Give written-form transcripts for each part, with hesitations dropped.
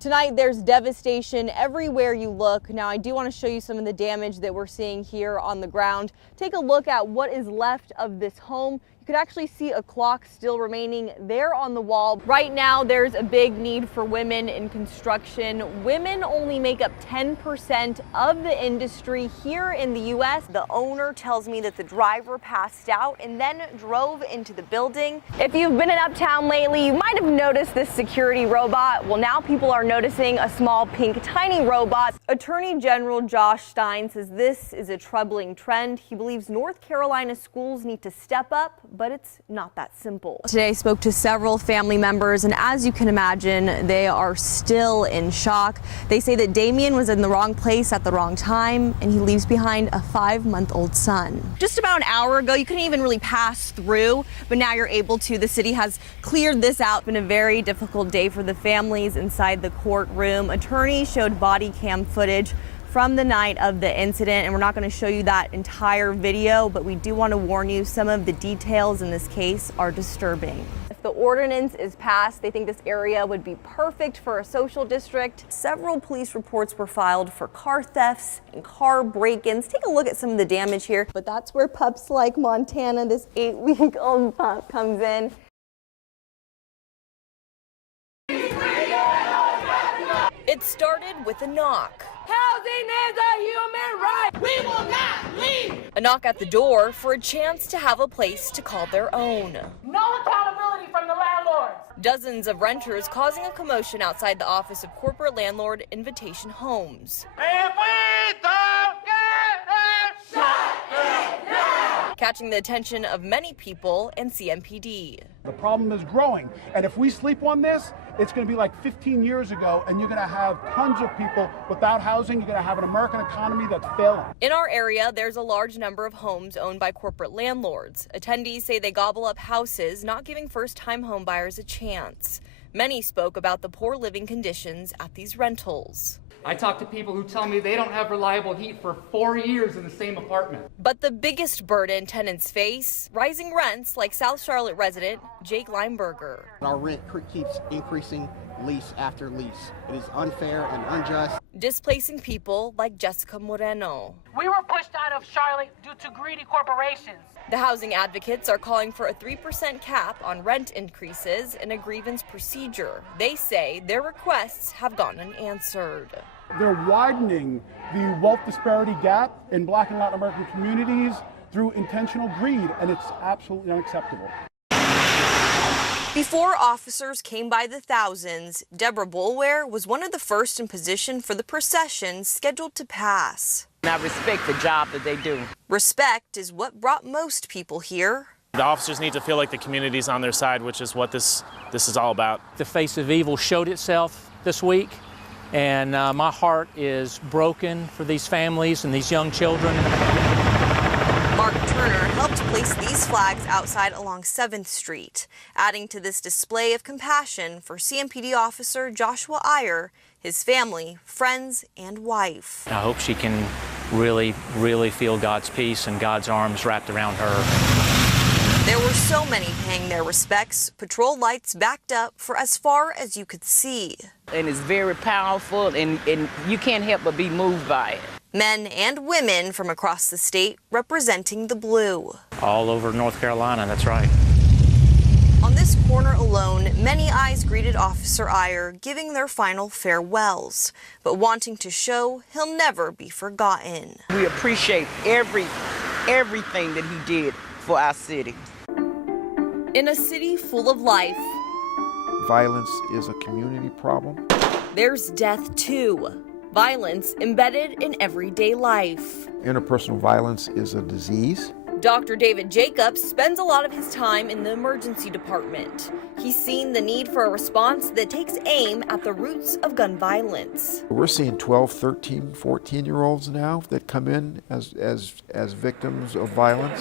Tonight, there's devastation everywhere you look. Now, I do want to show you some of the damage that we're seeing here on the ground. Take a look at what is left of this home. You could actually see a clock still remaining there on the wall. Right now, there's a big need for women in construction. Women only make up 10% of the industry here in the U.S. The owner tells me that the driver passed out and then drove into the building. If you've been in Uptown lately, you might have noticed this security robot. Well, now people are noticing a small pink tiny robot. Attorney General Josh Stein says this is a troubling trend. He believes North Carolina schools need to step up, but it's not that simple. Today I spoke to several family members, and as you can imagine, they are still in shock. They say that Damien was in the wrong place at the wrong time, and he leaves behind a 5-month-old son. Just about an hour ago, you couldn't even really pass through, but now you're able to. The city has cleared this out. It's been a very difficult day for the families inside the courtroom. Attorneys showed body cam footage from the night of the incident, and we're not going to show you that entire video, but we do want to warn you, some of the details in this case are disturbing. If the ordinance is passed, they think this area would be perfect for a social district. Several police reports were filed for car thefts and car break-ins. Take a look at some of the damage here, but that's where pups like Montana, this 8-week-old pup, comes in. It started with a knock. Housing is a human right. We will not leave. A knock at the door for a chance to have a place to call their own. No accountability from the landlords. Dozens of renters causing a commotion outside the office of corporate landlord Invitation Homes. If we don't get it, shut it down. Catching the attention of many people and CMPD. The problem is growing, and if we sleep on this, it's going to be like 15 years ago, and you're going to have tons of people without housing. You're going to have an American economy that's failing. In our area, there's a large number of homes owned by corporate landlords. Attendees say they gobble up houses, not giving first-time home buyers a chance. Many spoke about the poor living conditions at these rentals. I talk to people who tell me they don't have reliable heat for 4 years in the same apartment. But the biggest burden tenants face, rising rents like South Charlotte resident Jake Lineberger. Our rent keeps increasing lease after lease. It is unfair and unjust. Displacing people like Jessica Moreno. We were pushed out of Charlotte due to greedy corporations. The housing advocates are calling for a 3% cap on rent increases and a grievance procedure. They say their requests have gone unanswered. They're widening the wealth disparity gap in Black and Latin American communities through intentional greed, and it's absolutely unacceptable. Before officers came by the thousands, Deborah Boulware was one of the first in position for the procession scheduled to pass. I respect the job that they do. Respect is what brought most people here. The officers need to feel like the community's on their side, which is what this is all about. The face of evil showed itself this week, and my heart is broken for these families and these young children. Mark Turner helped place these flags outside along 7th Street, adding to this display of compassion for CMPD officer Joshua Iyer, his family, friends, and wife. I hope she can really, really feel God's peace and God's arms wrapped around her. There were so many paying their respects, patrol lights backed up for as far as you could see. And it's very powerful, and you can't help but be moved by it. Men and women from across the state representing the blue. All over North Carolina, that's right. On this corner alone, many eyes greeted Officer Iyer, giving their final farewells, but wanting to show he'll never be forgotten. We appreciate everything that he did for our city. In a city full of life, violence is a community problem. There's death too. Violence embedded in everyday life. Interpersonal violence is a disease. Dr. David Jacobs spends a lot of his time in the emergency department. He's seen the need for a response that takes aim at the roots of gun violence. We're seeing 12, 13, 14-year-olds now that come in as victims of violence.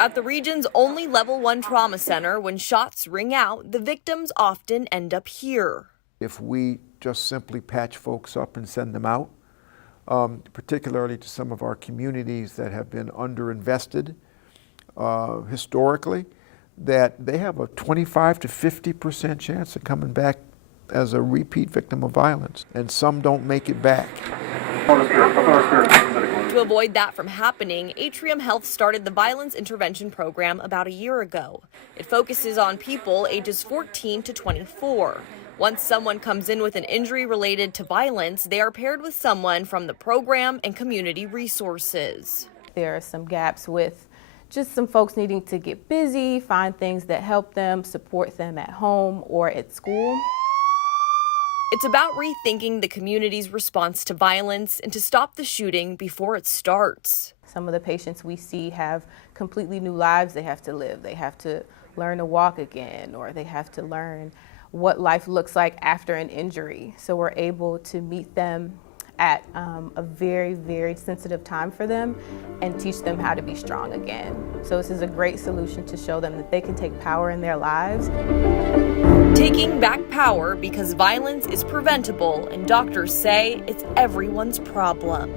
At the region's only level 1 trauma center, when shots ring out, the victims often end up here. If we just simply patch folks up and send them out, particularly to some of our communities that have been underinvested historically, that they have a 25 to 50% chance of coming back as a repeat victim of violence, and some don't make it back. To avoid that from happening, Atrium Health started the Violence Intervention Program about a year ago. It focuses on people ages 14 to 24. Once someone comes in with an injury related to violence, they are paired with someone from the program and community resources. There are some gaps with just some folks needing to get busy, find things that help them, support them at home or at school. It's about rethinking the community's response to violence and to stop the shooting before it starts. Some of the patients we see have completely new lives they have to live. They have to learn to walk again, or they have to learn what life looks like after an injury. So we're able to meet them at a very, very sensitive time for them and teach them how to be strong again. So this is a great solution to show them that they can take power in their lives. Taking back power because violence is preventable, and doctors say it's everyone's problem.